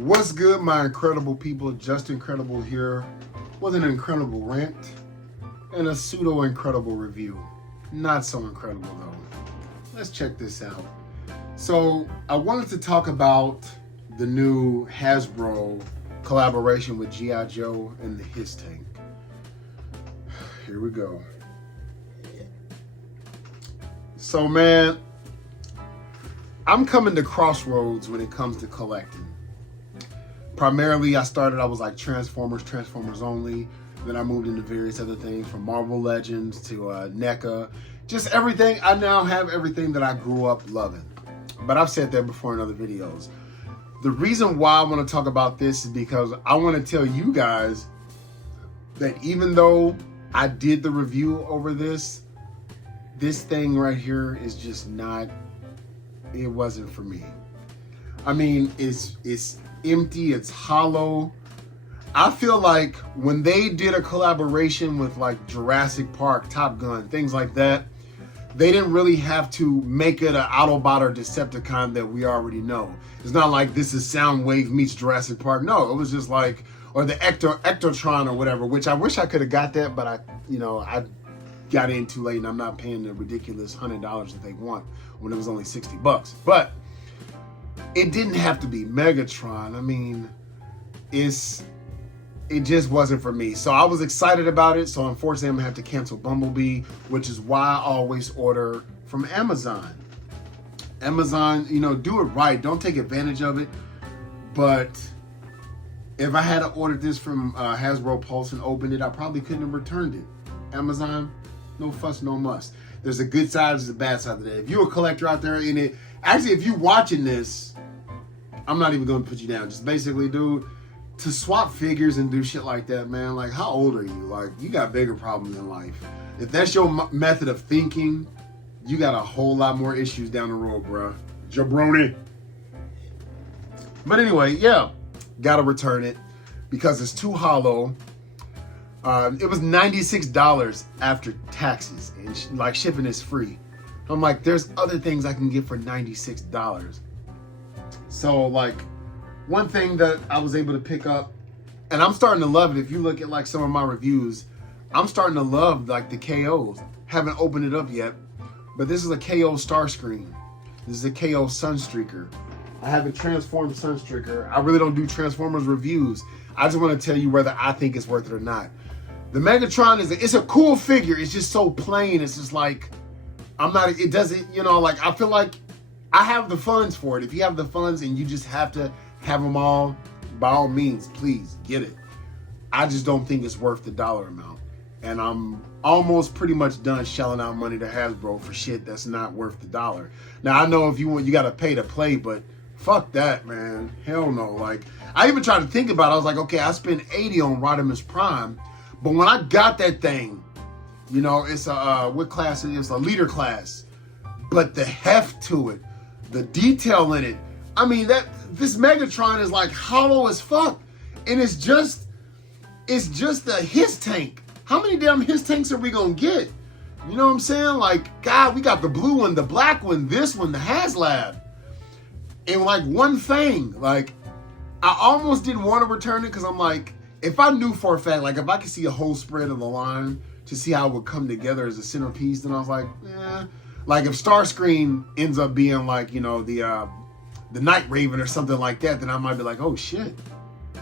What's good, my incredible people? Just Incredible here with an incredible rant and a pseudo incredible review. Not so incredible though. Let's check this out. So I wanted to talk about the new Hasbro collaboration with G.I. Joe and the Hiss Tank. Here we go. So man, I'm coming to crossroads when it comes to collecting. Primarily, I was like Transformers only. Then I moved into various other things from Marvel Legends to NECA. Just everything. I now have everything that I grew up loving. But I've said that before in other videos. The reason why I want to talk about this is because I want to tell you guys that even though I did the review over this thing right here is just not, it wasn't for me. I mean, it's empty, it's hollow. I feel like when they did a collaboration with like Jurassic Park, Top Gun, things like that, they didn't really have to make it an Autobot or Decepticon that we already know. It's not like this is Soundwave meets Jurassic Park. No, it was just like, or the Ectotron or whatever, which I wish I could have got that, but I got in too late and I'm not paying the ridiculous $100 that they want when it was only $60. But it didn't have to be Megatron. I mean, it just wasn't for me. So I was excited about it. So unfortunately, I'm gonna have to cancel Bumblebee, which is why I always order from Amazon. Amazon, do it right. Don't take advantage of it. But if I had ordered this from Hasbro Pulse and opened it, I probably couldn't have returned it. Amazon, no fuss, no muss. There's a good side, there's a bad side of that. If you're a collector out there in it, actually, if you're watching this, I'm not even going to put you down. Just basically, dude, to swap figures and do shit like that, man, like, how old are you? Like, you got bigger problems in life. If that's your method of thinking, you got a whole lot more issues down the road, bruh. Jabroni. But anyway, yeah, got to return it because it's too hollow. It was $96 after taxes, and like shipping is free. I'm like, there's other things I can get for $96. So like, one thing that I was able to pick up, and I'm starting to love it. If you look at like some of my reviews, I'm starting to love like the KOs. Haven't opened it up yet, but this is a KO Starscream. This is a KO Sunstreaker. I have a Transformed Sunstreaker. I really don't do Transformers reviews. I just want to tell you whether I think it's worth it or not. The Megatron it's a cool figure. It's just so plain. It's just like, it doesn't, like, I feel like I have the funds for it. If you have the funds and you just have to have them all, by all means, please get it. I just don't think it's worth the dollar amount. And I'm almost pretty much done shelling out money to Hasbro for shit that's not worth the dollar. Now, I know if you want, you got to pay to play, but fuck that, man. Hell no. Like, I even tried to think about it. I was like, okay, I spent $80 on Rodimus Prime, but when I got that thing, it's a, what class it is? A leader class. But the heft to it, the detail in it, I mean, this Megatron is like hollow as fuck. And it's just a Hiss Tank. How many damn Hiss Tanks are we gonna get? You know what I'm saying? Like, God, we got the blue one, the black one, this one, the HasLab. And like one thing, like, I almost didn't want to return it because I'm like, if I knew for a fact, like if I could see a whole spread of the line to see how it would come together as a centerpiece, then I was like, eh. Like if Starscream ends up being like, the Night Raven or something like that, then I might be like, oh shit,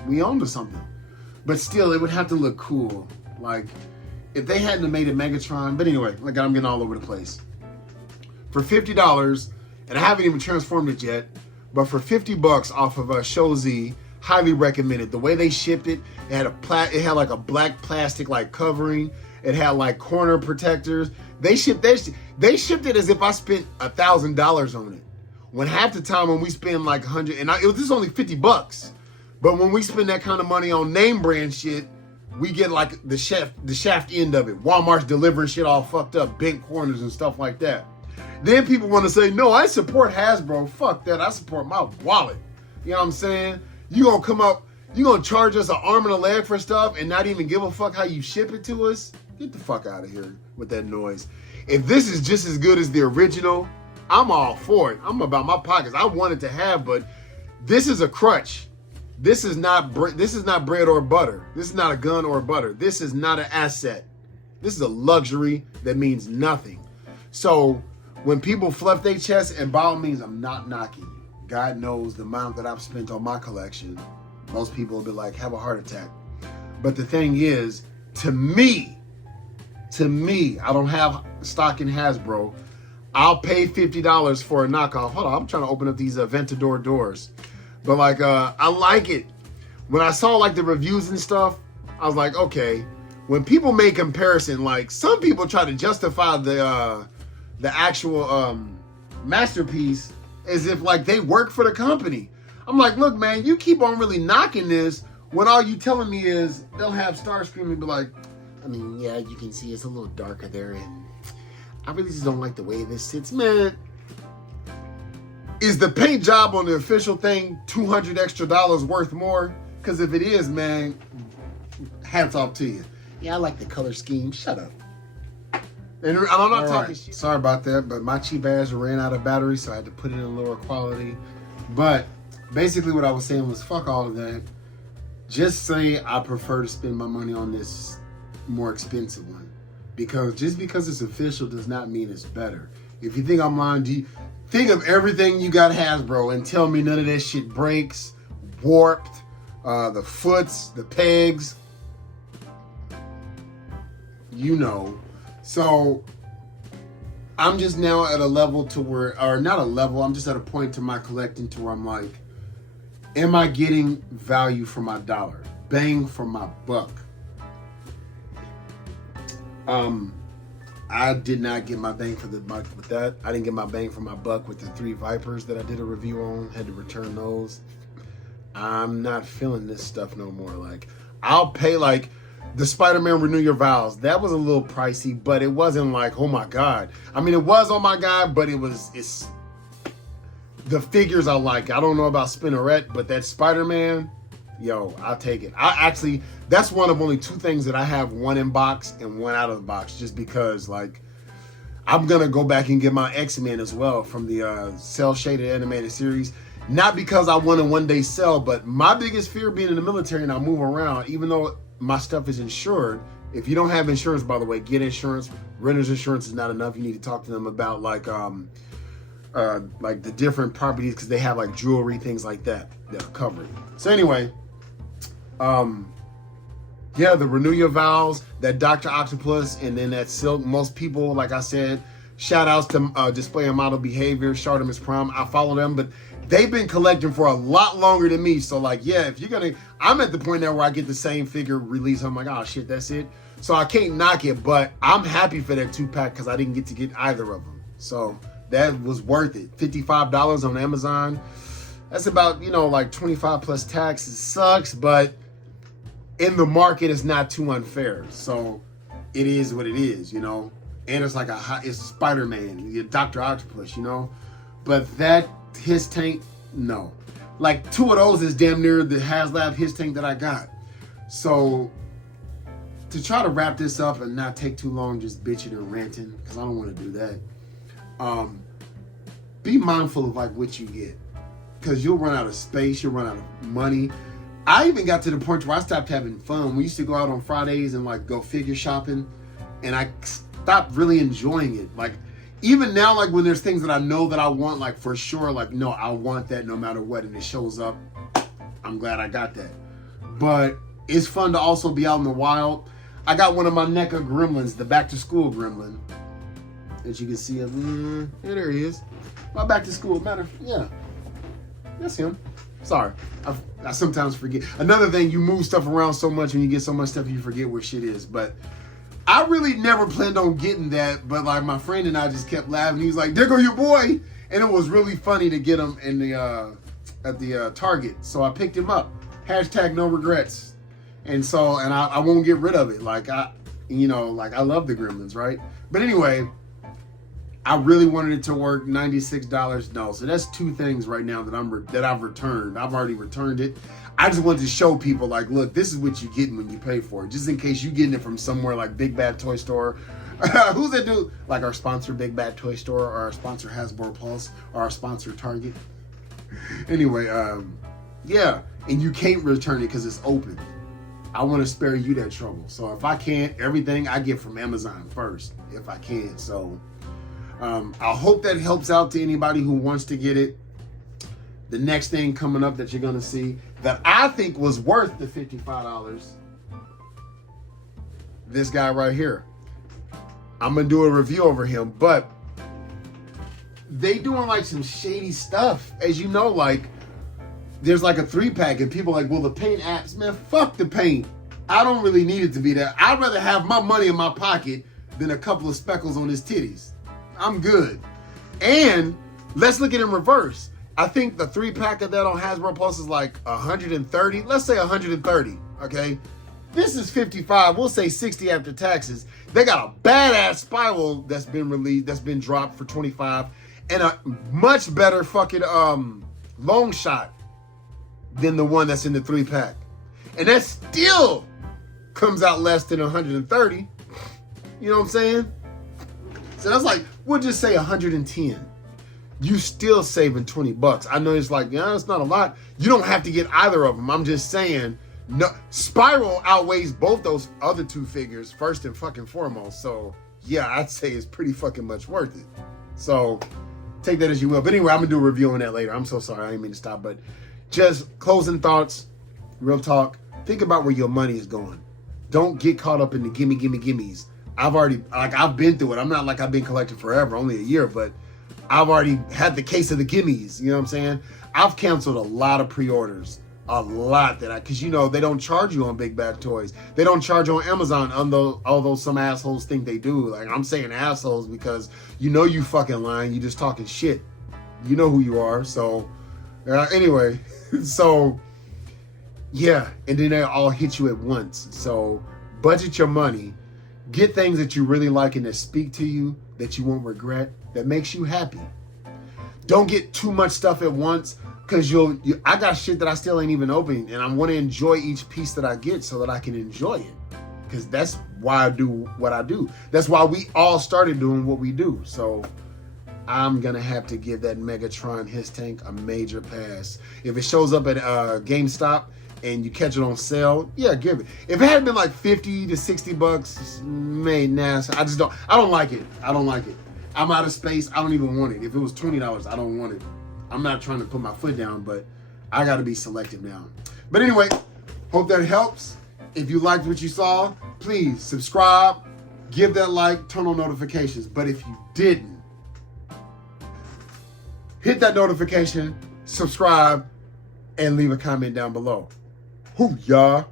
we own to something. But still, it would have to look cool. Like if they hadn't made it Megatron, but anyway, like I'm getting all over the place. For $50, and I haven't even transformed it yet, but for $50 off of Show Z, highly recommended. The way they shipped it, it had like a black plastic like covering. It had like corner protectors. They shipped it as if I spent $1,000 on it. When half the time when we spend like 100, and this is only $50, but when we spend that kind of money on name brand shit, we get like the shaft end of it. Walmart's delivering shit all fucked up, bent corners and stuff like that. Then people want to say, no, I support Hasbro. Fuck that. I support my wallet. You know what I'm saying? You gonna come up, you gonna charge us an arm and a leg for stuff and not even give a fuck how you ship it to us? Get the fuck out of here with that noise. If this is just as good as the original, I'm all for it. I'm about my pockets. I wanted to have, but this is a crutch. This is not bread or butter. This is not a gun or butter. This is not an asset. This is a luxury that means nothing. So when people fluff their chest, and by all means, I'm not knocking you. God knows the amount that I've spent on my collection. Most people will be like, have a heart attack. But the thing is, to me, I don't have stock in Hasbro. I'll pay $50 for a knockoff. Hold on, I'm trying to open up these Aventador doors. But like, I like it. When I saw like the reviews and stuff, I was like, okay. When people make comparison, like some people try to justify the actual masterpiece as if like they work for the company. I'm like, look, man, you keep on really knocking this when all you telling me is they'll have Starscream and be like, I mean, yeah, you can see it's a little darker there, and I really just don't like the way this sits, man. Is the paint job on the official thing $200 extra worth more? Because if it is, man, hats off to you. Yeah, I like the color scheme. Shut up. And I'm not talking shit. Sorry about that, but my cheap ass ran out of battery, so I had to put it in lower quality. But basically what I was saying was fuck all of that. Just say I prefer to spend my money on this more expensive one. Because just because it's official does not mean it's better. If you think I'm lying, think of everything you got Hasbro and tell me none of that shit breaks, warped, the foots, the pegs. You know. So I'm just now at a level to where, or not a level, I'm just at a point to my collecting to where I'm like, am I getting value for my dollar? Bang for my buck. I did not get my bang for the buck with that. I didn't get my bang for my buck with the 3 Vipers that I did a review on. Had to return those. I'm not feeling this stuff no more. Like, I'll pay like the Spider-Man Renew Your Vows. That was a little pricey, but it wasn't like, oh my God. I mean, it was oh my God, but it's the figures I like. I don't know about Spinneret, but that Spider-Man, yo, I'll take it. That's one of only 2 things that I have, one in box and one out of the box, just because like I'm gonna go back and get my X-Men as well from the cell-shaded animated series. Not because I want to one day sell, but my biggest fear being in the military and I move around, even though my stuff is insured. If you don't have insurance, by the way, get insurance. Renter's insurance is not enough. You need to talk to them about like the different properties, because they have like jewelry, things like that that'll cover it. So anyway, yeah, the Renew Your Vows, that Dr. Octopus, and then that Silk. Most people, like I said, shout outs to Display and Model Behavior, Artemis Prime. I follow them, but they've been collecting for a lot longer than me. So like, yeah, if you're gonna, I'm at the point now where I get the same figure release. I'm like, oh shit, that's it. So I can't knock it, but I'm happy for that 2-pack because I didn't get to get either of them. So that was worth it. $55 on Amazon. That's about, like 25 plus tax. It sucks, but in the market, it's not too unfair. So it is what it is, And it's like it's Spider-Man, Dr. Octopus, But that Hiss Tank, no. Like 2 of those is damn near the HasLab Hiss Tank that I got. So to try to wrap this up and not take too long just bitching and ranting, because I don't want to do that. Be mindful of like what you get, because you'll run out of space, you'll run out of money. I even got to the point where I stopped having fun. We used to go out on Fridays and like go figure shopping, and I stopped really enjoying it. Like even now, like when there's things that I know that I want, like for sure, like no, I want that no matter what, and it shows up, I'm glad I got that. But it's fun to also be out in the wild. I got one of my NECA gremlins, the back to school gremlin, as you can see. There he is. My back to school yeah, that's him. Sorry, I sometimes forget. Another thing, you move stuff around so much when you get so much stuff, you forget where shit is. But I really never planned on getting that, but like my friend and I just kept laughing. He was like, "There go your boy," and it was really funny to get him in the at the Target. So I picked him up. Hashtag no regrets. And so, and I won't get rid of it. Like I love the Gremlins, right? But anyway, I really wanted it to work. $96, no. So that's 2 things right now that I've returned. I've already returned it. I just wanted to show people, like, look, this is what you're getting when you pay for it. Just in case you're getting it from somewhere like Big Bad Toy Store. Who's that dude? Like our sponsor, Big Bad Toy Store, or our sponsor, Hasbro Pulse, or our sponsor, Target. Anyway, Yeah, and you can't return it because it's open. I want to spare you that trouble. So if I can't, everything I get from Amazon first, if I can. So I hope that helps out to anybody who wants to get it. The next thing coming up that you're going to see that I think was worth the $55, this guy right here. I'm going to do a review over him, but they doing like some shady stuff. As you know, like there's like a 3-pack and people are like, well, the paint apps, man, fuck the paint. I don't really need it to be that. I'd rather have my money in my pocket than a couple of speckles on his titties. I'm good. And let's look at it in reverse. I think the 3-pack of that on Hasbro Plus is like 130. Let's say 130, okay? This is 55. We'll say 60 after taxes. They got a badass spiral that's been released, that's been dropped for 25, and a much better fucking long shot than the one that's in the 3-pack. And that still comes out less than 130. You know what I'm saying? So that's like, we'll just say 110. You still saving $20. I know it's like, yeah, it's not a lot. You don't have to get either of them. I'm just saying, no, Spiral outweighs both those other 2 figures first and fucking foremost. So yeah, I'd say it's pretty fucking much worth it. So take that as you will. But anyway, I'm gonna do a review on that later. I'm so sorry, I didn't mean to stop. But just closing thoughts, real talk. Think about where your money is going. Don't get caught up in the gimmies. I've been through it. I'm not like I've been collecting forever, only a year, but I've already had the case of the gimmies. You know what I'm saying? I've canceled a lot of pre-orders. A lot because you know, they don't charge you on Big Bad Toys. They don't charge on Amazon, although some assholes think they do. Like, I'm saying assholes because you know you fucking lying. You just talking shit. You know who you are. So anyway, so yeah, and then they all hit you at once. So budget your money. Get things that you really like and that speak to you, that you won't regret, that makes you happy. Don't get too much stuff at once, because I got shit that I still ain't even opening, and I want to enjoy each piece that I get so that I can enjoy it. Because that's why I do what I do. That's why we all started doing what we do. So I'm going to have to give that Megatron Hiss Tank a major pass. If it shows up at GameStop, and you catch it on sale, yeah, give it. If it had been like 50 to 60 bucks, I don't like it. I'm out of space. I don't even want it. If it was $20, I don't want it. I'm not trying to put my foot down, but I got to be selective now. But anyway, hope that helps. If you liked what you saw, please subscribe, give that like, turn on notifications. But if you didn't, hit that notification, subscribe, and leave a comment down below. Hoo-yah.